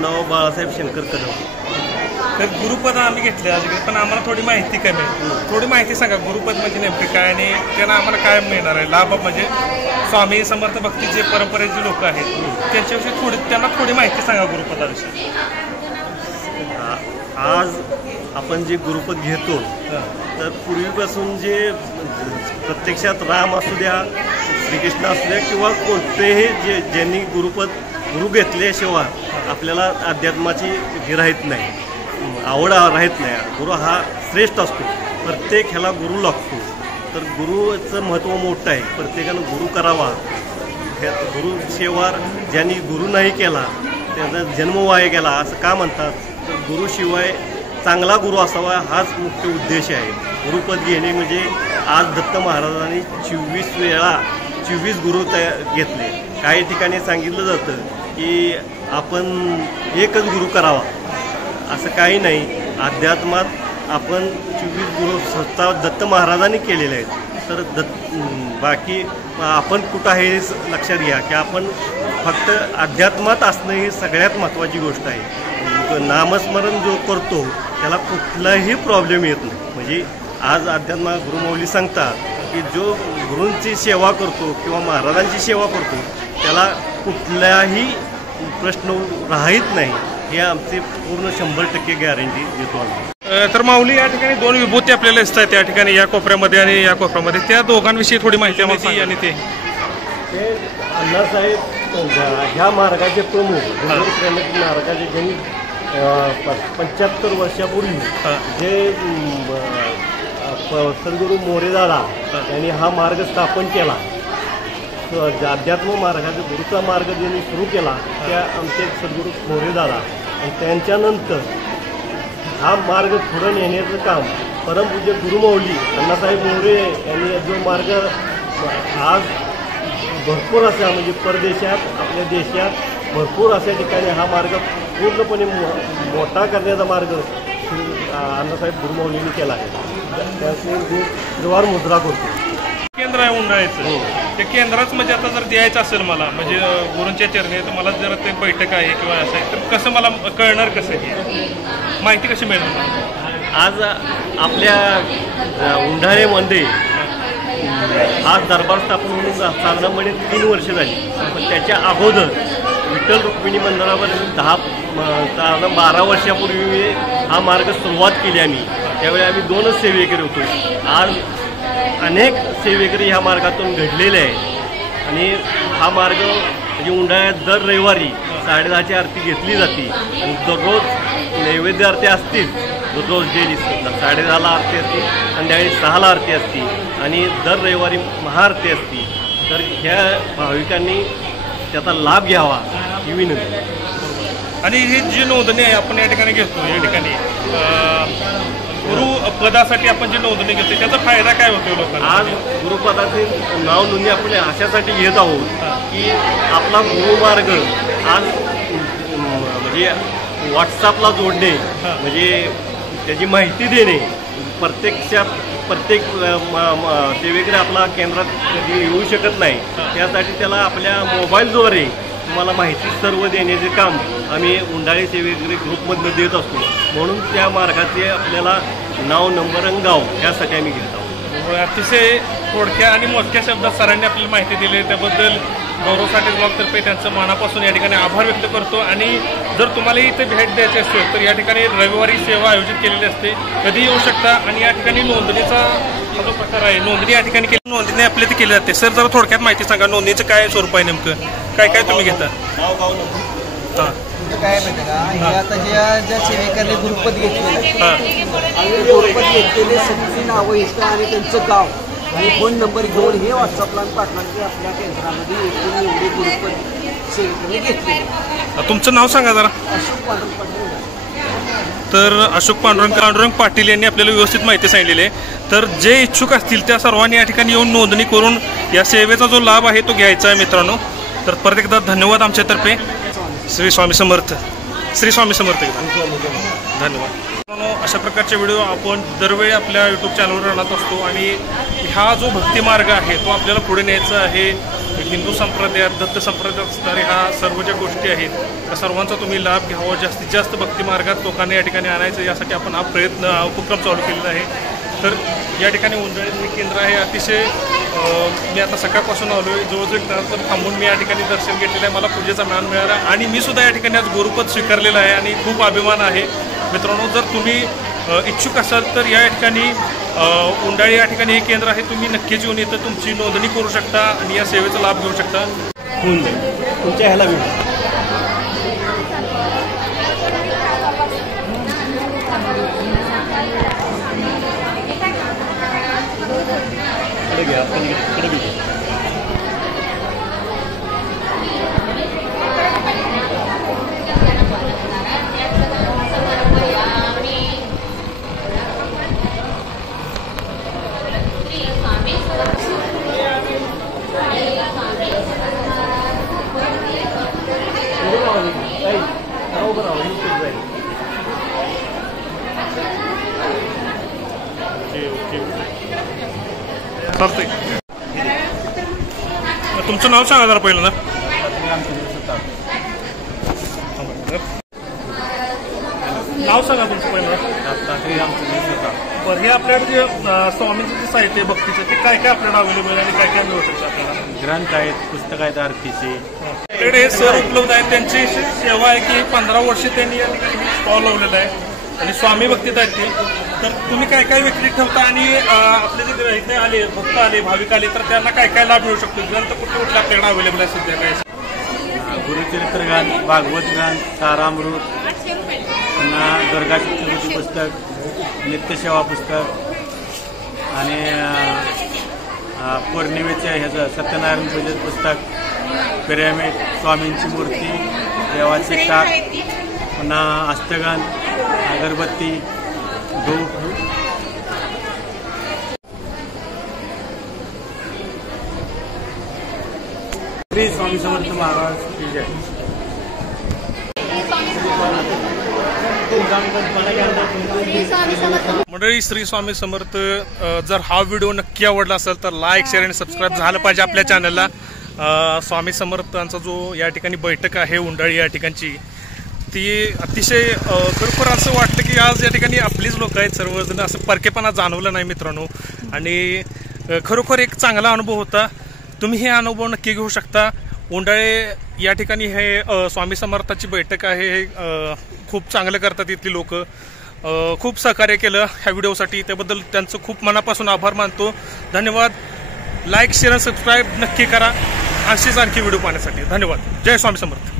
माझं नाव बाळासाहेब शंकर कदम. तर गुरुपद आम्ही घेतले आज, पण आम्हाला थोडी माहिती कमी आहे. थोडी माहिती सांगा गुरुपद म्हणजे नेमकं काय आणि त्यांना आम्हाला काय मिळणार आहे लाभ. म्हणजे स्वामी समर्थ भक्तीचे परंपरेचे लोक आहेत त्यांच्याविषयी त्यांना थोडी माहिती सांगा गुरुपदाविषयी. आज आपण जे गुरुपद घेतो तर पूर्वीपासून जे प्रत्यक्षात राम असू द्या, श्रीकृष्ण असू द्या किंवा कोणतेही ज्यांनी गुरु घेतल्याशिवाय आपल्याला अध्यात्माची हे राहत नाही, आवड राहत नाही. गुरु हा श्रेष्ठ असतो, प्रत्येक ह्याला गुरु लागतो. तर गुरुचं महत्त्व मोठं आहे. प्रत्येकानं गुरु करावा. गुरु सेवा ज्यांनी गुरु नाही केला त्याचा जन्म वाया गेला असं का म्हणतात. तर गुरुशिवाय चांगला गुरु असावा हाच मुख्य उद्देश आहे. गुरुपद घेणे म्हणजे आज दत्त महाराजांनी 24 गुरु घेतले. काही ठिकाणी सांगितलं जातं की आपण एकच गुरु करावा, असं काही नाही. अध्यात्मात आपण 24 गुरु स्वतः दत्त महाराजांनी केलेले आहेत. तर बाकी आपण कुठं आहे हे लक्षात घ्या की आपण फक्त अध्यात्मात असणं ही सगळ्यात महत्त्वाची गोष्ट आहे. नामस्मरण जो करतो त्याला कुठलाही प्रॉब्लेम येत नाही. म्हणजे आज अध्यात्म गुरुमौली सांगतात की जो गुरूंची सेवा करतो किंवा महाराजांची सेवा करतो त्याला कुठलाही प्रश्न राहत नाही. हे आमचे पूर्ण 100% गॅरंटी देतो आम्ही. तर माऊली या ठिकाणी 2 विभूती आपल्याला दिसत आहेत त्या ठिकाणी, या कोपऱ्यामध्ये आणि या कोपऱ्यामध्ये. त्या दोघांविषयी थोडी माहिती आम्हाला आणि ते अण्णासाहेब ह्या मार्गाचे प्रमुख मार्गाचे ज्यांनी 75 वर्षापूर्वी जे सद्गुरू मोरेदादा यांनी हा मार्ग स्थापन केला. अध्यात्म मार्गाचा गुरुचा मार्ग ज्यांनी सुरू केला त्या आमचे सद्गुरू मोरेदादा. आणि त्यांच्यानंतर हा मार्ग पुढं नेण्याचं काम परमपूज्य गुरुमौली अण्णासाहेब मोरे यांनी जो मार्ग आज भरपूर असा म्हणजे परदेशात आपल्या देशात भरपूर अशा ठिकाणी हा मार्ग पूर्णपणे मोठा करण्याचा मार्ग अण्णासाहेब गुरुमौलींनी केला आहे. त्याचे जवार मुद्रा करतो केंद्र आहे उंडाळ्याचं. ते केंद्राच म्हणजे आता जर द्यायचं असेल मला म्हणजे गुरूंच्या चरणी तर मला जर ते बैठक आहे किंवा असं आहे तर कसं मला कळणार, कसं हे माहिती कशी मिळणार. आज आपल्या उंडाळ्यामध्ये हा दरबार स्थापन होऊन साधारणपणे 3 वर्ष झाली. पण त्याच्या अगोदर विठ्ठल रुक्मिणी मंदिरावर 12 वर्षापूर्वी हा मार्ग सुरुवात केली आम्ही. त्यावेळी आम्ही 2च सेवेकरी होतो. आज अनेक सेवेकरी ह्या मार्गातून घडलेले आहेत. आणि हा मार्ग म्हणजे उंडाळ्यात दर रविवारी 10:30ची आरती घेतली जाते. आणि दररोज नैवेद्य आरती असतील. दररोज डेली 10:30ला आरती असते, संध्याकाळी 6ला आरती असते आणि दर रविवारी महाआरती असते. तर ह्या भाविकांनी त्याचा लाभ घ्यावा ही विनंती. आणि ही जी नोंदणी आहे आपण या ठिकाणी घेतो, या ठिकाणी गुरुपदासाठी आपण जी नोंदणी घेतो त्याचा फायदा काय होतो लोकांना. आज गुरुपदाचे नाव नोंदणी आपण अशासाठी घेत आहोत की आपला गुरुमार्ग आज म्हणजे व्हॉट्सअपला जोडणे, म्हणजे त्याची माहिती देणे. प्रत्येक सेवेकरी आपला केंद्रात कधी येऊ शकत नाही. त्यासाठी त्याला आपल्या मोबाईलद्वारे तुम्हाला माहिती सर्व देण्याचे काम आम्ही उंडाळी सेवेकरी ग्रुपमधनं देत असतो. म्हणून त्या मार्गाचे आपल्याला नाव, नंबर आणि गाव यासाठी आम्ही घेत आहोत. अतिशय थोडक्या आणि मोजक्या शब्दात सरांनी आपल्याला माहिती दिली त्याबद्दल गौरवसाठी ब्लॉगतर्फे त्यांचं मनापासून या ठिकाणी आभार व्यक्त करतो. आणि जर तुम्हाला इथे भेट द्यायची असेल तर या ठिकाणी रविवारी सेवा आयोजित केलेली असते, कधी येऊ शकता. आणि या ठिकाणी नोंदणीचा जो प्रकार आहे, नोंदणी या ठिकाणी केली, नोंदणी आपल्या इथे केली जाते. सर जरा थोडक्यात माहिती सांगा नोंदणीचं काय स्वरूप आहे, नेमकं काय काय तुम्ही घेता. हां काय माहिती का, हे आता ज्या सेवेकरने गुरुपद घेतलेले गुरुपद घेतलेले सगळी नावं इथं आणि त्यांचं गाव आणि फोन नंबर घेऊन हे व्हॉट्सअपला पाठवणार की आपल्या केंद्रामध्ये एकूण एवढे गुरुपद सेवेकरने घेतलेले. तुमचं नाव सांगा जरा. अशोक पांडुरंग पाटील. तर अशोक पांडुरंग पाटील यांनी आपल्याला व्यवस्थित माहिती सांगितलेली आहे. तर जे इच्छुक असतील त्या सर्वांनी या ठिकाणी येऊन नोंदणी करून या सेवेचा जो लाभ आहे तो घ्यायचा आहे मित्रांनो. तर परत एकदा धन्यवाद आमच्यातर्फे. श्री स्वामी समर्थ. श्री स्वामी समर्थ. धन्यवाद. अशा प्रकारचे व्हिडिओ आपण दरवेळी आपल्या यूट्यूब चॅनलवर आणत असतो आणि हा जो भक्तिमार्ग आहे तो आपल्याला पुढे न्यायचा आहे. हिंदू संप्रदायात दत्त संप्रदायात असणारे ह्या सर्व ज्या गोष्टी आहेत त्या सर्वांचा तुम्ही लाभ घ्यावा, जास्तीत जास्त भक्ती मार्गात लोकांना या ठिकाणी आणायचं, यासाठी आपण हा उपक्रम चालू केलेला आहे. तर या ठिकाणी उंडाळीत हे केंद्र आहे. अतिशय मी आता सकाळपासून आलो आहे, जवळजवळ तासभर थांबून मी या ठिकाणी दर्शन घेतलेलं आहे. मला पूजेचा मान मिळाला आणि मी सुद्धा या ठिकाणी आज गुरुपद स्वीकारलेलं आहे आणि खूप अभिमान आहे. मित्रांनो, जर तुम्ही इच्छुक असाल तर या ठिकाणी उंडाळी या ठिकाणी हे केंद्र आहे, तुम्ही नक्कीच येऊन इथं तुमची नोंदणी करू शकता आणि या सेवेचा लाभ घेऊ शकता. होऊन जाईल तुमच्या ह्याला मिळून. चालतंय. तुमचं नाव सांगा जरा पहिलं ना. नाव सांगा तुमचं पहिलं. बरं, हे आपल्याकडे जे स्वामींचं जे साहित्य भक्तीचं ते काय काय आपल्याला अवेलेबल आहे आणि काय काय मिळू शकतं आपल्याला? ग्रंथ आहेत, पुस्तक आहेत आरतीचे. आपल्याकडे हे सर उपलब्ध आहेत. त्यांची सेवा आहे की 15 वर्षे त्यांनी या ठिकाणी स्टॉल लावलेला आहे आणि स्वामी भक्तीत आहेत ते. तर तुम्ही काय काय विक्री ठेवता आणि आपले जे इथे आले भक्त आले भाविक आले तर त्यांना काय काय लाभ मिळू शकतो? ग्रंथ कुठले कुठले आपल्याकडे अवेलेबल आहे सध्या? काय गुरुचरित्र ग्रंथ, भागवत ग्रंथ, सारामृत, पुन्हा दुर्गा चतुर्थी पुस्तक, नित्यसेवा पुस्तक आणि पौर्णिमेच्या ह्याचं सत्यनारायण पूजेचं पुस्तक, पिरॅमिड, स्वामींची मूर्ती, देवाचे टाक, पुन्हा अष्टगन, अगरबत्ती, धूप. श्री स्वामी समर्थ महाराज की जय. मंडळी, श्री स्वामी समर्थ. जर हा व्हिडिओ नक्की आवडला असेल तर लाईक, शेअर आणि सबस्क्राईब झालं पाहिजे आपल्या चॅनलला. स्वामी समर्थांचा जो या ठिकाणी बैठक आहे उंडाळी या ठिकाणची, ती अतिशय खरोखर असं वाटलं की आज या ठिकाणी आपलीच लोक आहेत सर्वजण, असं परकेपणा जाणवलं नाही मित्रांनो. आणि खरोखर एक चांगला अनुभव होता. तुम्ही हे अनुभव नक्की घेऊ शकता. उंडाळे या ठिकाणी हे स्वामी समर्थाची बैठक आहे. हे खूप चांगलं करतात इथली लोक. खूप सहकार्य केलं ह्या व्हिडिओसाठी, त्याबद्दल त्यांचं खूप मनापासून आभार मानतो. धन्यवाद. लाईक, शेअर, सबस्क्राईब नक्की करा अशीच आणखी व्हिडिओ पाहण्यासाठी. धन्यवाद. जय स्वामी समर्थ.